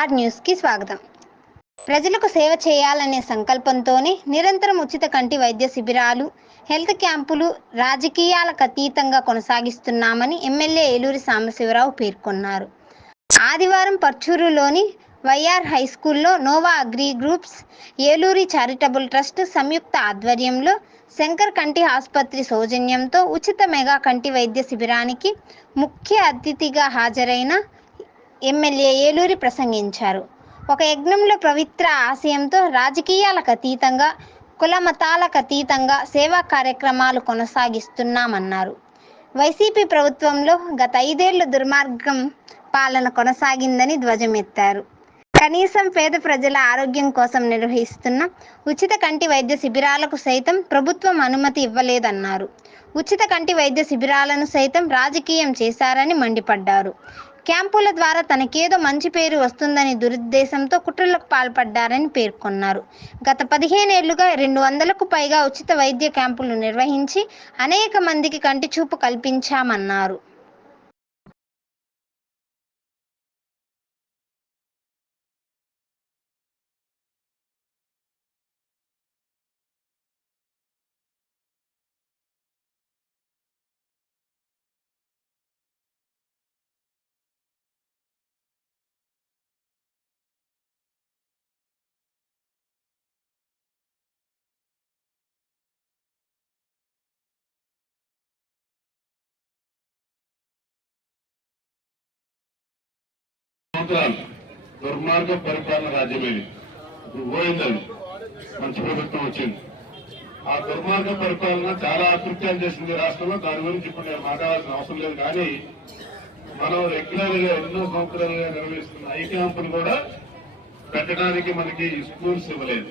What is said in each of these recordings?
Are న్యూస్కి స్వాగతం. ప్రజలకు సేవ చేయాలనే సంకల్పంతోనే నిరంతరం ఉచిత కంటి వైద్య శిబిరాలు, హెల్త్ క్యాంపులు రాజకీయాలకు అతీతంగా కొనసాగిస్తున్నామని ఎమ్మెల్యే ఏలూరి సాంబశివరావు పేర్కొన్నారు. ఆదివారం పర్చూరులోని వైఆర్ హైస్కూల్లో Nova agri groups, Eluri charitable trust సంయుక్త ఆధ్వర్యంలో శంకర్ కంటి ఆసుపత్రి సౌజన్యంతో ఉచిత మెగా కంటి వైద్య శిబిరానికి ముఖ్య అతిథిగా హాజరైన ఎమ్మెల్యే ఏలూరి ప్రసంగించారు. ఒక యజ్ఞంలో పవిత్ర ఆశయంతో రాజకీయాలకు అతీతంగా, కుల మతాలకు అతీతంగా సేవా కార్యక్రమాలు కొనసాగిస్తున్నామన్నారు. వైసీపీ ప్రభుత్వంలో గత 5 ఏళ్ల దుర్మార్గం పాలన కొనసాగిందని ధ్వజమెత్తారు. కనీసం పేద ప్రజల ఆరోగ్యం కోసం నిర్వహిస్తున్న ఉచిత కంటి వైద్య శిబిరాలకు సైతం ప్రభుత్వం అనుమతి ఇవ్వలేదన్నారు. ఉచిత కంటి వైద్య శిబిరాలను సైతం రాజకీయం చేశారని మండిపడ్డారు. క్యాంపుల ద్వారా తనకేదో మంచి పేరు వస్తుందని దురుద్దేశంతో కుట్రలకు పాల్పడ్డారని పేర్కొన్నారు. గత 15 ఏళ్లుగా 200కు పైగా ఉచిత వైద్య క్యాంపులు నిర్వహించి అనేక మందికి కంటి చూపు కల్పించామన్నారు. దుర్మార్గ పరిపాలన రాజ్యమేది. ఇప్పుడు పోయిందని మంచి ప్రభుత్వం వచ్చింది. ఆ దుర్మార్గ పరిపాలన చాలా అకృత్యాలు చేసింది రాష్ట్రంలో. దాని గురించి ఇప్పుడు నేను మాట్లాడాల్సిన అవసరం లేదు. కానీ మనం రెగ్యులర్ గా ఎన్నో సంవత్సరాలుగా నిర్వహిస్తున్న ఐ క్యాంపులు కూడా పెట్టడానికి మనకి స్కూల్స్ ఇవ్వలేదు.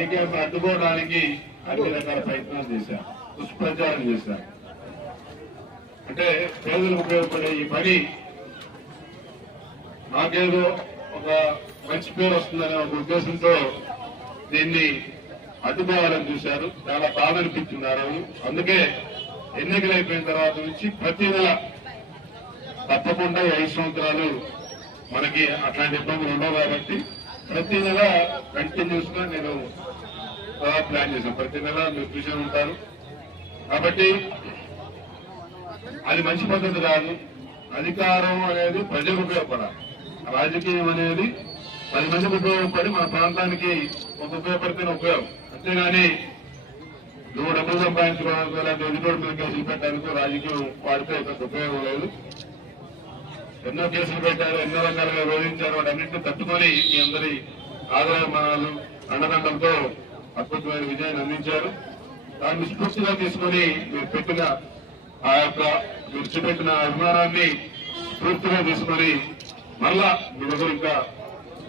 ఐ క్యాంప్ అడ్డుకోవడానికి అన్ని రకాల ప్రయత్నాలు చేశారు, దుష్ప్రచారం చేశారు. అంటే పేదలకు ఉపయోగపడే ఈ పని నాకేదో ఒక మంచి పేరు వస్తుందనే ఒక ఉద్దేశంతో దీన్ని అడ్డుకోవాలని చూశారు. చాలా బాధ అనిపించినారు. అందుకే ఎన్నికలు అయిపోయిన తర్వాత నుంచి ప్రతి నెల తప్పకుండా 5 సంవత్సరాలు మనకి అట్లాంటి ఇబ్బందులు ఉండవు కాబట్టి ప్రతి నెల కంటిన్యూస్ గా నేను ప్లాన్ చేశాను. ప్రతి నెల మీరు చూసే ఉంటారు. కాబట్టి అది మంచి పద్ధతి కాదు. అధికారం అనేది ప్రజలకు ఉపయోగపడాలి. రాజకీయం అనేది 10 మందికి ఉపయోగపడి మన ప్రాంతానికి ఒక ఉపయోగపడితేనే ఉపయోగం. అంతేగాని నువ్వు డబ్బులు సంపాదించుకోవడానికి లేకపోతే ఎదుటోడి మీద కేసులు పెట్టడానికి రాజకీయం వాడితే పెద్ద ఉపయోగం లేదు. ఎన్నో కేసులు పెట్టారు, ఎన్నో రకాలుగా వివరించారు. వాటన్నింటినీ తట్టుకొని మీ అందరి ఆదరణలు అండదండలతో అద్భుతమైన విజయాన్ని అందించారు. దాన్ని స్ఫూర్తిగా తీసుకుని మీరు పెట్టిన ఆ యొక్క మీరు చూపెట్టిన అభిమానాన్ని స్ఫూర్తిగా తీసుకొని మళ్ళా మీ దగ్గర ఇంకా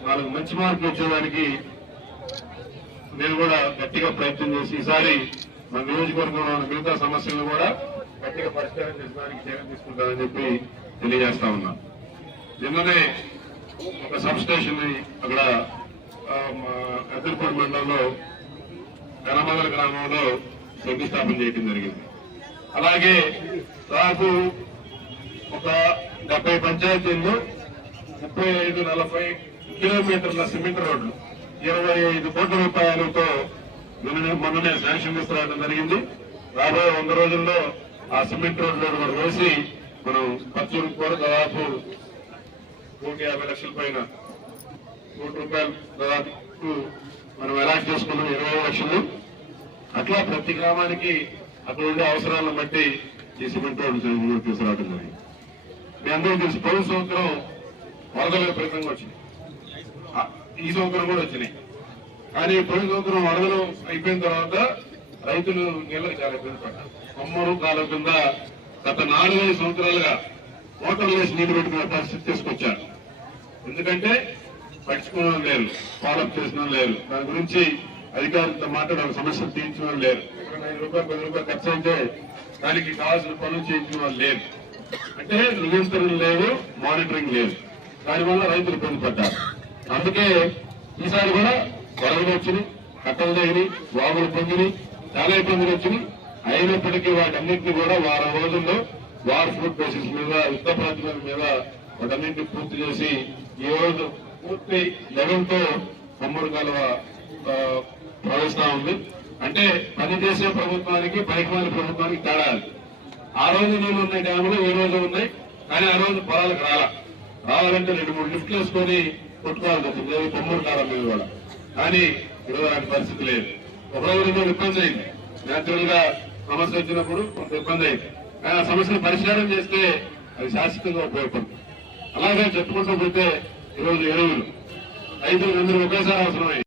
4 మంచి మార్కులు వచ్చేదానికి నేను కూడా గట్టిగా ప్రయత్నం చేసి ఈసారి మన నియోజకవర్గంలో ఉన్న మిగతా సమస్యలను కూడా గట్టిగా పరిష్కారం చేసడానికి చర్యలు తీసుకుంటానని చెప్పి తెలియజేస్తా ఉన్నాను. నిన్ననే ఒక సబ్ స్టేషన్ ని అక్కడ కద్దెలపూడి మండలంలో గణమగల గ్రామంలో శంకుస్థాపన చేయడం జరిగింది. అలాగే దాదాపు ఒక 70 పంచాయతీల్లో 35-40 కిలోమీటర్ల సిమెంట్ రోడ్లు 25 కోట్ల రూపాయలతో మొన్ననే శాంక్షన్ తీసుకురావడం జరిగింది. రాబోయే 100 రోజుల్లో ఆ సిమెంట్ రోడ్లు కూడా వేసి మనం పర్చూరు కూడా దాదాపు 1,50,00,000 పైన ₹1 కోటి దాదాపు మనం అలాట్ చేసుకున్నాం 20 లక్షలు. అట్లా ప్రతి గ్రామానికి అక్కడ ఉండే అవసరాలను బట్టి ఈ సిమెంట్ రోడ్లు తీసుకురావడం జరిగింది. మీ అందరూ తెలుసు, పోయిన సంవత్సరం వరదలు విపరీతంగా వచ్చినాయి. ఈ సంవత్సరం కూడా వచ్చినాయి. కానీ పోయిన సంవత్సరం వరదలు అయిపోయిన తర్వాత రైతులు నీళ్ళకి చాలా ఇబ్బంది పడ్డారు. కొమ్మరు కాలం కింద గత 4-5 సంవత్సరాలుగా మోటార్లు వేసి నీళ్లు పెట్టుకునే పరిస్థితి తీసుకొచ్చారు. ఎందుకంటే పట్టించుకోవడం లేరు, ఫాలోఅప్ చేసిన లేరు, దాని గురించి అధికారులతో మాట్లాడే సమస్యలు తీర్చిన లేరు. ₹5 ₹10 ఖర్చు అయితే దానికి కావాల్సిన పనులు చేయించిన వాళ్ళు లేరు. అంటే నియంత్రణ లేదు, మానిటరింగ్ లేదు. దానివల్ల రైతులు ఇబ్బంది పడ్డారు. అందుకే ఈసారి కూడా వరదలు వచ్చినాయి, కట్టలు తగినాయి, వాగులు పొంగినాయి, చాలా ఇబ్బందులు వచ్చినాయి. అయినప్పటికీ వాటన్నింటినీ కూడా వారం రోజుల్లో వార్ ఫుడ్ బేసిస్ మీద యుద్ధ ప్రాతిపదిక మీద వాటన్నింటినీ పూర్తి చేసి ఈ రోజు పూర్తి లెవెల్తో కొమ్మూరు కాలువ ప్రవహిస్తా ఉంది. అంటే పనిచేసే ప్రభుత్వానికి పనికిమాలిన ప్రభుత్వానికి తేడా. ఆ రోజు నీళ్లు ఉన్నాయి డ్యాములు, ఈ రోజు ఉన్నాయి, కానీ ఆ రోజు పొలాలకు రావాలంటే 2-3 లిఫ్ట్లు వేసుకొని కొట్టుకోవాల్సి వచ్చింది కొమ్మూరు కాలం మీద కూడా. కానీ ఈరోజు అలాంటి పరిస్థితి లేదు. ఒకరోజు 2 రోజులు ఇబ్బంది అయింది, న్యాచురల్ గా సమస్య వచ్చినప్పుడు కొంత ఇబ్బంది అయింది. కానీ ఆ సమస్యను పరిష్కారం చేస్తే అది శాశ్వతంగా ఉపయోగపడుతుంది. అలాగే చెప్పుకుంటూ పోతే ఈరోజు ఎరువులు రైతులకు అందరూ ఒకేసారి అవసరమై